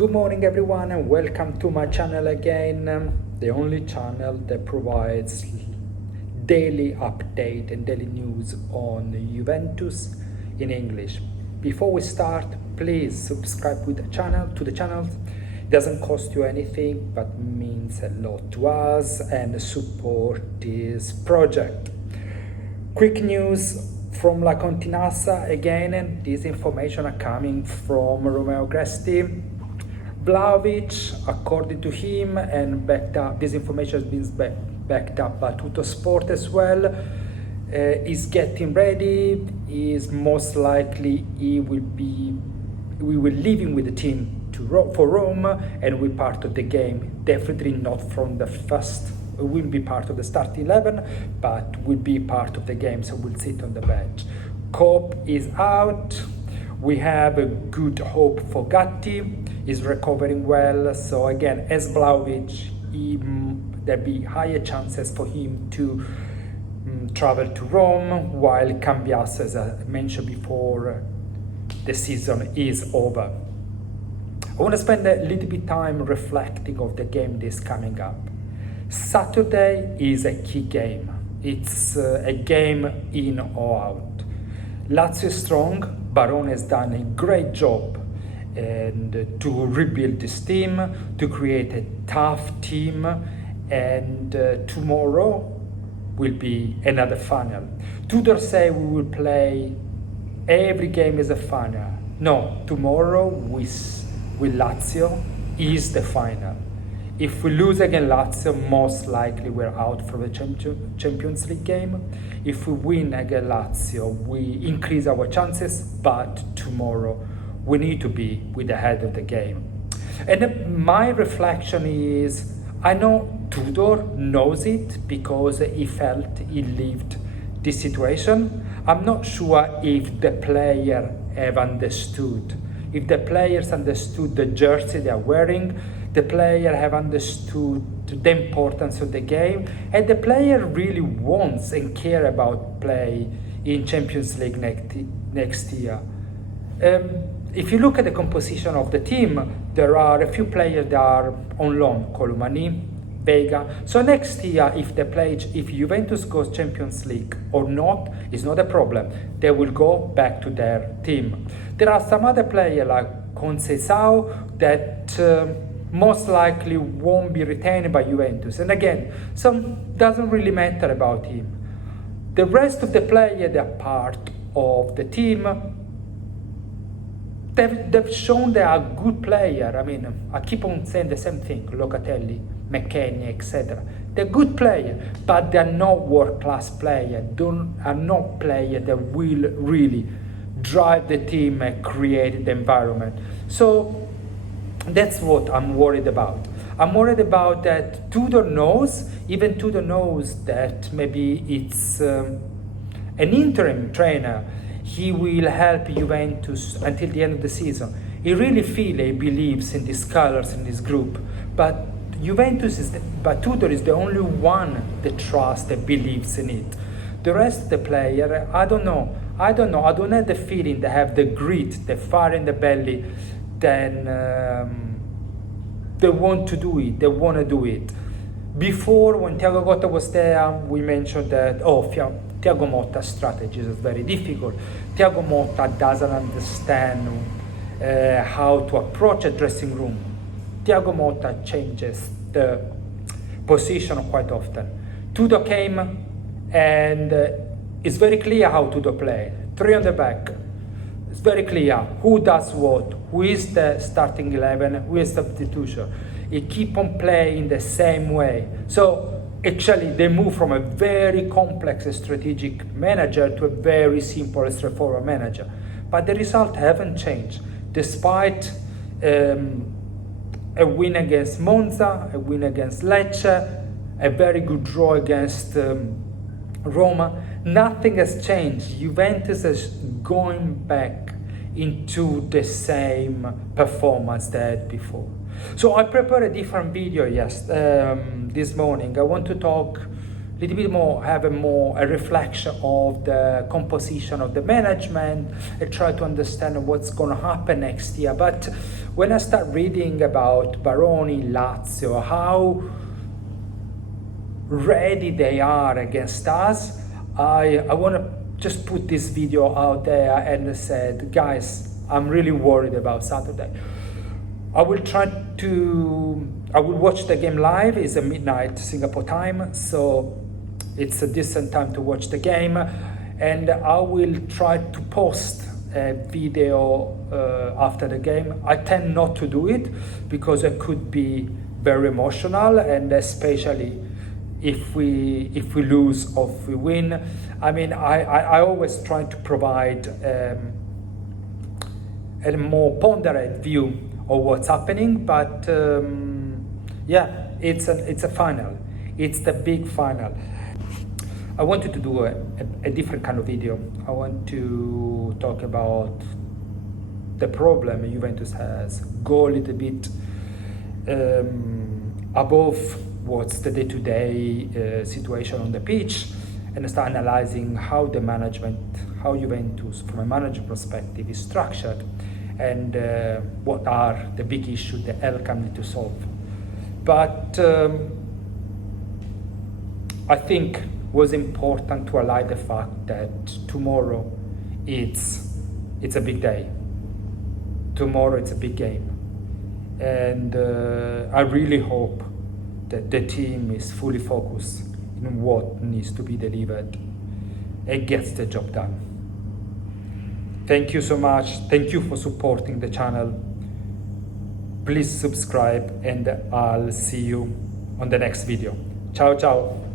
Good morning everyone and welcome to my channel again, the only channel that provides daily update and daily news on Juventus in English. Before we start, please subscribe to the channel. It doesn't cost you anything but means a lot to us and support this project. Quick news from La Continassa again, and this information are coming from Romeo Gresti. Vlahovic, according to him, and backed up, this information has been backed up by Tuttosport as well, is getting ready. Is most likely we will leaving with the team for Rome and will be part of the game. Definitely not from the first. Will be part of the starting 11, but will be part of the game, so will sit on the bench. Cope is out. We have a good hope for Gatti. Is recovering well, so again, as Vlahovic, there'll be higher chances for him to travel to Rome, while Cambias, as I mentioned before, the season is over. I want to spend a little bit time reflecting of the game that's coming up. Saturday is a key game. It's a game in or out. Lazio is strong. Barone has done a great job and to rebuild this team, to create a tough team, and tomorrow will be another final. Tudor say we will play every game as a final. No, tomorrow with Lazio is the final. If we lose against Lazio, most likely we're out for the Champions League game. If we win against Lazio, we increase our chances, but tomorrow we need to be with the head of the game. And my reflection is, I know Tudor knows it because he felt he lived this situation. I'm not sure if the player have understood. If the players understood the jersey they are wearing, the player have understood the importance of the game, and the player really wants and care about play in Champions League next year. If you look at the composition of the team, there are a few players that are on loan, Colomani, Vega. So next year, if Juventus goes Champions League or not, it's not a problem. They will go back to their team. There are some other players like Conceição that most likely won't be retained by Juventus. And again, some doesn't really matter about him. The rest of the players that are part of the team, they've shown they are good players. I mean, I keep on saying the same thing, Locatelli, McKennie, etc. They're good players, but they're not world-class players. Are not players that will really drive the team and create the environment. So that's what I'm worried about. I'm worried about that Tudor knows that maybe it's an interim trainer. He will help Juventus until the end of the season. He really he believes in these colors, in this group. But Tudor is the only one that trusts, that believes in it. The rest of the player, I don't know. I don't have the feeling they have the grit, the fire in the belly, then they want to do it. They want to do it. Before, when Thiago Motta was there, we mentioned that, Thiago Motta's strategy is very difficult. Thiago Motta doesn't understand how to approach a dressing room. Thiago Motta changes the position quite often. Tudor came and it's very clear how Tudor played. 3 on the back. It's very clear who does what, who is the starting 11, who is substitution. He keep on playing the same way. So actually, they move from a very complex strategic manager to a very simple and straightforward manager. But the results haven't changed. Despite a win against Monza, a win against Lecce, a very good draw against Roma, nothing has changed. Juventus is going back into the same performance they had before. So I prepared a different video this morning. I want to talk a little bit more, have a reflection of the composition of the management and try to understand what's going to happen next year. But when I start reading about Baroni, Lazio, how ready they are against us, I want to just put this video out there and said, guys, I'm really worried about Saturday. I will watch the game live. It's a midnight Singapore time, so it's a decent time to watch the game, and I will try to post a video after the game. I tend not to do it because it could be very emotional, and especially if we lose or if we win. I mean, I always try to provide a more ponderate view of what's happening, but yeah, it's a final. It's the big final. I wanted to do a different kind of video. I want to talk about the problem Juventus has, go a little bit above what's the day-to-day situation on the pitch, and start analyzing how the management, how Juventus from a manager perspective is structured, and what are the big issues that Elkan need to solve. But I think was important to highlight the fact that tomorrow it's a big day. Tomorrow it's a big game, and I really hope that the team is fully focused in what needs to be delivered and gets the job done. Thank you so much. Thank you for supporting the channel. Please subscribe, and I'll see you on the next video. Ciao, ciao.